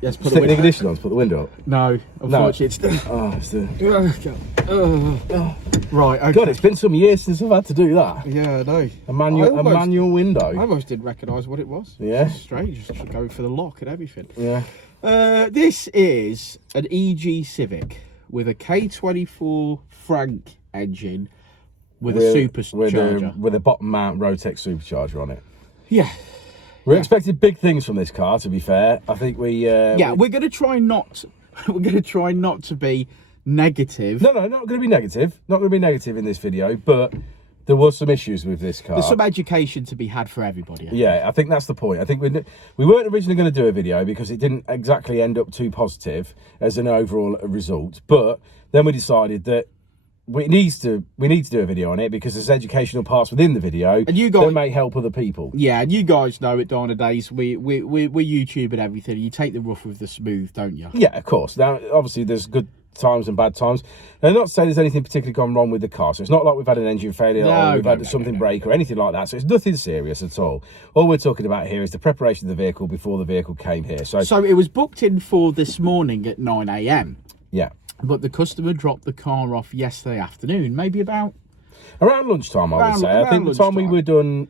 Yes, put the ignition on to put the window up. No, unfortunately, it's the. Oh, it's the. Right. Okay. God, it's been some years since I've had to do that. Yeah, I know. A manual window. I almost didn't recognise what it was. Yeah. It's strange, just going for the lock and everything. Yeah. This is an EG Civic with a K24 Frank engine with a supercharger. With a bottom mount Rotec supercharger on it. Yeah. We're expecting big things from this car, to be fair. I think we... we're going to try not... We're going to try not to be negative. No, not going to be negative. Not going to be negative in this video, but there was some issues with this car. There's some education to be had for everybody. I think that's the point. I think we weren't originally going to do a video because it didn't exactly end up too positive as an overall result. But then we decided that we need to do a video on it because there's educational parts within the video and that may help other people. Yeah, and you guys know at Dynodaze we YouTube and everything. You take the rough with the smooth, don't you? Yeah, of course. Now, obviously, there's good times and bad times. Now, not to say there's anything particularly gone wrong with the car. So it's not like we've had an engine failure or we've had something break or anything like that. So it's nothing serious at all. All we're talking about here is the preparation of the vehicle before the vehicle came here. So it was booked in for this morning at 9 AM. Yeah. But the customer dropped the car off yesterday afternoon, maybe about... Around lunchtime, I would say. I think the time we were done...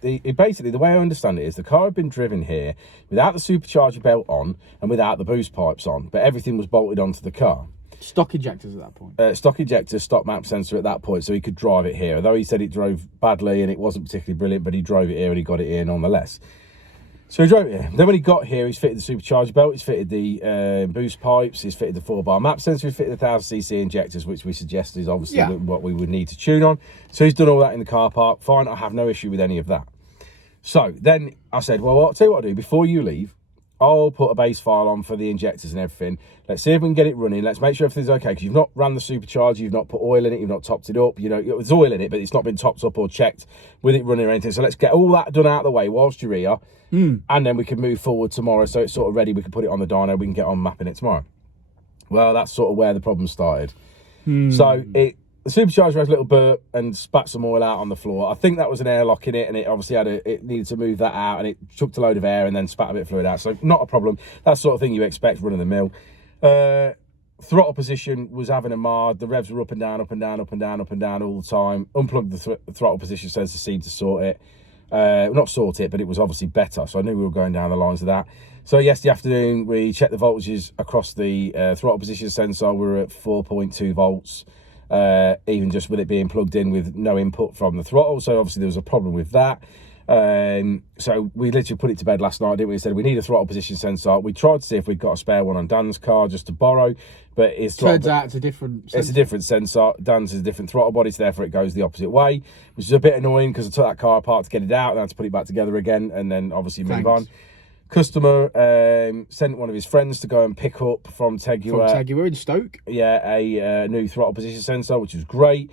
basically, the way I understand it is the car had been driven here without the supercharger belt on and without the boost pipes on, but everything was bolted onto the car. Stock injectors at that point? Stock injectors, stock map sensor at that point, so he could drive it here. Although he said it drove badly and it wasn't particularly brilliant, but he drove it here and he got it here nonetheless. So he drove it here. Then when he got here, he's fitted the supercharger belt, he's fitted the boost pipes, he's fitted the 4-bar map sensor, he's fitted the 1000cc injectors, which we suggest is obviously what we would need to tune on. So he's done all that in the car park. Fine, I have no issue with any of that. So then I said, well, I'll tell you what I'll do. Before you leave, I'll put a base file on for the injectors and everything. Let's see if we can get it running. Let's make sure everything's okay, because you've not ran the supercharger, you've not put oil in it, you've not topped it up. You know, there's oil in it, but it's not been topped up or checked with it running or anything. So let's get all that done out of the way whilst you're here. And then we can move forward tomorrow, so it's sort of ready. We can put it on the dyno, we can get on mapping it tomorrow. Well, that's sort of where the problem started. So the supercharger has a little burp and spat some oil out on the floor. I think that was an airlock in it, and it obviously it needed to move that out, and it chucked a load of air and then spat a bit of fluid out. So not a problem. That sort of thing you expect running the mill. Throttle position was having a mard. The revs were up and down, up and down, up and down, up and down all the time. Unplugged the throttle position sensor, seemed to sort it. Not sort it, but it was obviously better, so I knew we were going down the lines of that. So yesterday afternoon we checked the voltages across the throttle position sensor. We were at 4.2 volts, even just with it being plugged in with no input from the throttle. So obviously there was a problem with that. So we literally put it to bed last night, didn't we? Said we need a throttle position sensor. We tried to see if we'd got a spare one on Dan's car just to borrow, but turns out it's a different sensor. It's a different sensor. Dan's is a different throttle body, so therefore it goes the opposite way, which is a bit annoying because I took that car apart to get it out and I had to put it back together again and then obviously move on. Customer sent one of his friends to go and pick up from Tegua in Stoke. Yeah, a new throttle position sensor, which was great.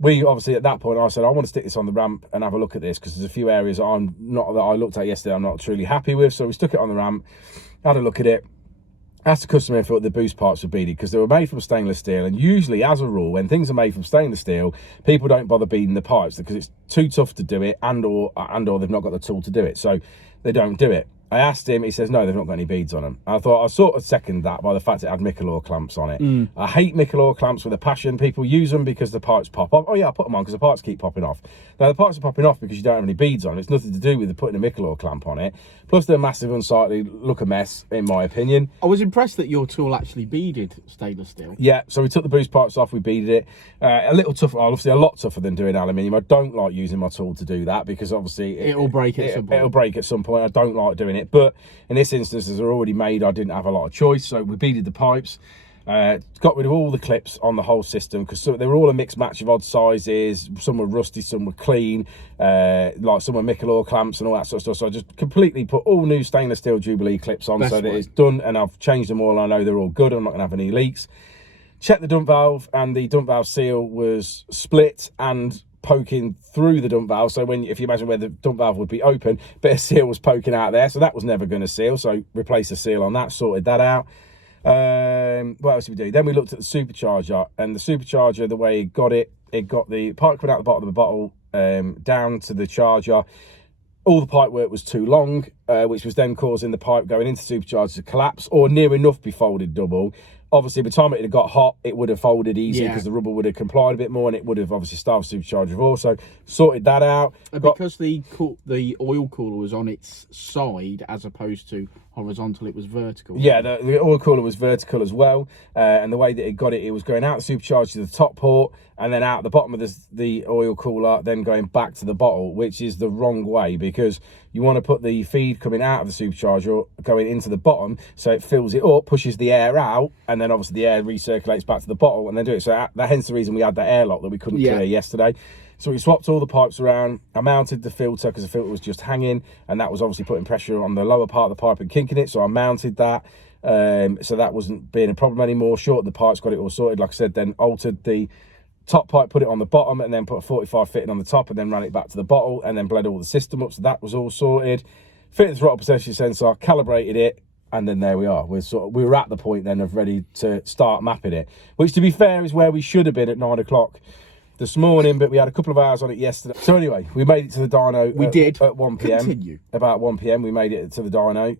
We obviously at that point I said I want to stick this on the ramp and have a look at this because there's a few areas that I looked at yesterday I'm not truly happy with. So we stuck it on the ramp, had a look at it, asked the customer if the boost parts were beaded because they were made from stainless steel, and usually as a rule when things are made from stainless steel people don't bother beading the pipes because it's too tough to do it and or they've not got the tool to do it, so they don't do it. I asked him, he says no, they've not got any beads on them. I thought I sort of second that by the fact it had Michelor clamps on it. I hate Michelor clamps with a passion. People use them because the pipes pop off. Oh yeah, I put them on because the pipes keep popping off. Now the pipes are popping off because you don't have any beads on them. It's nothing to do with putting a Michelor clamp on it. Plus they're massive, unsightly, look a mess in my opinion. I was impressed that your tool actually beaded stainless steel. Yeah, so we took the boost pipes off, we beaded it. A little tougher, obviously a lot tougher than doing aluminium. I don't like using my tool to do that because obviously it'll break at some point. It'll break at some point. I don't like doing it, but in this instance, as they're already made, I didn't have a lot of choice, so we beaded the pipes. Got rid of all the clips on the whole system because they were all a mixed match of odd sizes. Some were rusty, some were clean, like some were Michelor clamps and all that sort of stuff. So I just completely put all new stainless steel Jubilee clips on so that it's done, and I've changed them all. I know they're all good. I'm not gonna have any leaks. Checked the dump valve, and the dump valve seal was split and poking through the dump valve. So if you imagine where the dump valve would be open, bit of seal was poking out there, so that was never going to seal. So replaced the seal on that, sorted that out. What else did we do? Then we looked at the supercharger, and the supercharger, the way it got the pipe coming out the bottom of the bottle down to the charger. all the pipe work was too long, which was then causing the pipe going into supercharger to collapse or near enough be folded double. Obviously, by the time it had got hot, it would have folded easier because the rubber would have complied a bit more, and it would have obviously starved supercharger also. Sorted that out. Because the oil cooler was on its side as opposed to horizontal, it was vertical. Yeah, the oil cooler was vertical as well, and the way that it got it, it was going out the supercharger to the top port, and then out the bottom of the oil cooler, then going back to the bottle, which is the wrong way, because you want to put the feed coming out of the supercharger going into the bottom, so it fills it up, pushes the air out, and then obviously the air recirculates back to the bottle, and then do it. So that hence the reason we had that airlock that we couldn't clear yesterday. So we swapped all the pipes around. I mounted the filter because the filter was just hanging, and that was obviously putting pressure on the lower part of the pipe and kinking it. So I mounted that, so that wasn't being a problem anymore. Shortened the pipes, got it all sorted. Like I said, then altered the top pipe, put it on the bottom, and then put a 45 fitting on the top, and then ran it back to the bottle, and then bled all the system up. So that was all sorted. Fitted the throttle potential sensor, calibrated it, and then there we are. We were at the point then of ready to start mapping it, which, to be fair, is where we should have been at 9 o'clock this morning, but we had a couple of hours on it yesterday. So anyway, we made it to the dyno. We did at 1 p.m. Continue. About 1 p.m. we made it to the dyno.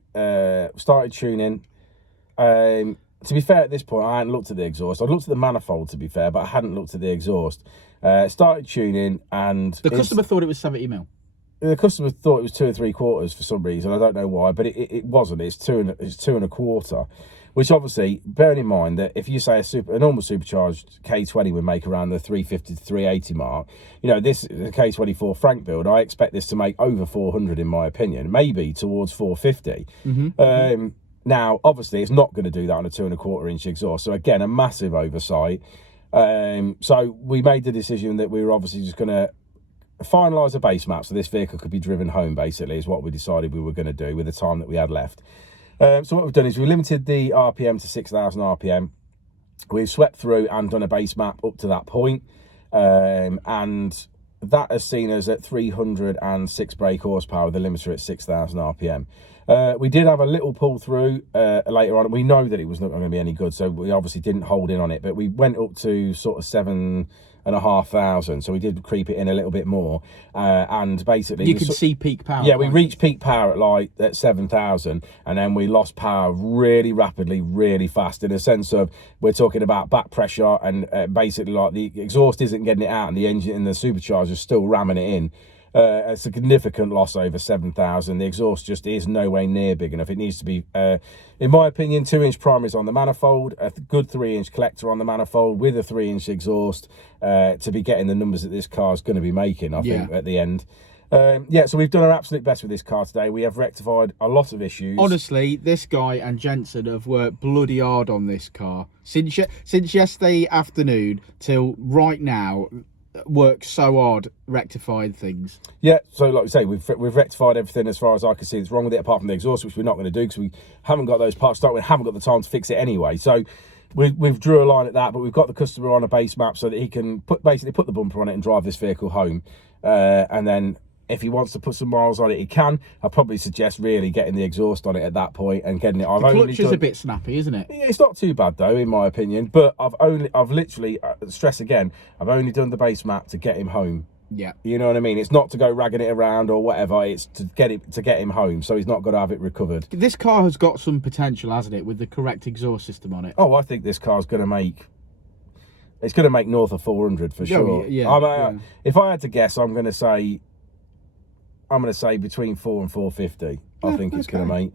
Started tuning. To be fair, at this point, I hadn't looked at the exhaust. I'd looked at the manifold, to be fair, but I hadn't looked at the exhaust. Started tuning, and the customer thought it was 70 mil. The customer thought it was 2 3/4 for some reason. I don't know why, but it wasn't. It's 2 1/4. Which obviously, bearing in mind that if you say a normal supercharged K20 would make around the 350 to 380 mark, you know, this the K24 Frank build, I expect this to make over 400 in my opinion, maybe towards 450. Now, obviously, it's not going to do that on a 2 1/4 inch exhaust. So again, a massive oversight. So we made the decision that we were obviously just going to finalise a base map so this vehicle could be driven home, basically, is what we decided we were going to do with the time that we had left. So what we've done is we limited the RPM to 6,000 RPM. We've swept through and done a base map up to that point. And that has seen us at 306 brake horsepower, the limiter at 6,000 RPM. We did have a little pull through later on. We know that it was not going to be any good, so we obviously didn't hold in on it, but we went up to sort of 7,500, so we did creep it in a little bit more, and basically you could see peak power. Yeah, we reached peak power at 7,000, and then we lost power really rapidly, really fast, in a sense of we're talking about back pressure, and basically like the exhaust isn't getting it out, and the engine and the supercharger is still ramming it in. A significant loss over 7,000. The exhaust just is nowhere near big enough. It needs to be, in my opinion, 2-inch primaries on the manifold, a good 3-inch collector on the manifold with a 3-inch exhaust to be getting the numbers that this car is going to be making, I think, at the end. Yeah, so we've done our absolute best with this car today. We have rectified a lot of issues. Honestly, this guy and Jensen have worked bloody hard on this car since yesterday afternoon till right now. Worked so hard rectifying things. Yeah, so like we say, we've rectified everything as far as I can see that's wrong with it, apart from the exhaust, which we're not going to do because we haven't got those parts started. We haven't got the time to fix it anyway. So we've drew a line at that, but we've got the customer on a base map so that he can basically put the bumper on it and drive this vehicle home. And then if he wants to put some miles on it, he can. I'd probably suggest really getting the exhaust on it at that point and getting it. The clutch is a bit snappy, isn't it? Yeah, it's not too bad though, in my opinion. But I've literally, stress again, I've only done the base map to get him home. Yeah. You know what I mean? It's not to go ragging it around or whatever. It's to get him home, so he's not got to have it recovered. This car has got some potential, hasn't it, with the correct exhaust system on it? Oh, I think this car's going to make. It's going to make north of 400 for sure. Yeah. If I had to guess, I'm going to say between 4 and 450. I think it's going to make.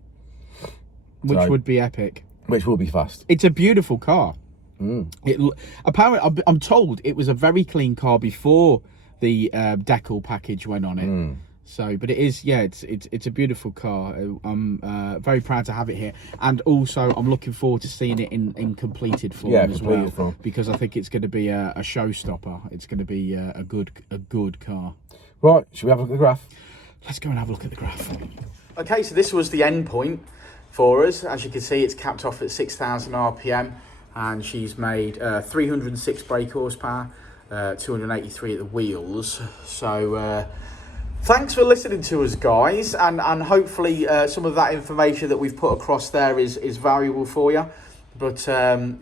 Which would be epic. Which will be fast. It's a beautiful car. Apparently, I'm told it was a very clean car before the decal package went on it. So, but it is, yeah, it's a beautiful car. I'm very proud to have it here, and also I'm looking forward to seeing it in completed form as well, because I think it's going to be a showstopper. It's going to be a good car. Right, should we have a look at the graph? Let's go and have a look at the graph. Okay, so this was the end point for us. As you can see, it's capped off at 6,000 RPM, and she's made 306 brake horsepower, 283 at the wheels. So thanks for listening to us, guys, and hopefully some of that information that we've put across there is valuable for you. But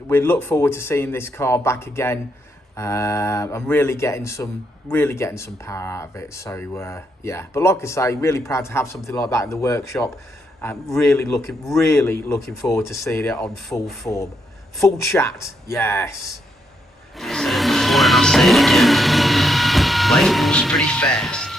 we look forward to seeing this car back again I'm really getting some power out of it. So yeah, but like I say, really proud to have something like that in the workshop, and really looking forward to seeing it on full form, full chat. Yes. I said it before and I'll say it again. Life moves pretty fast.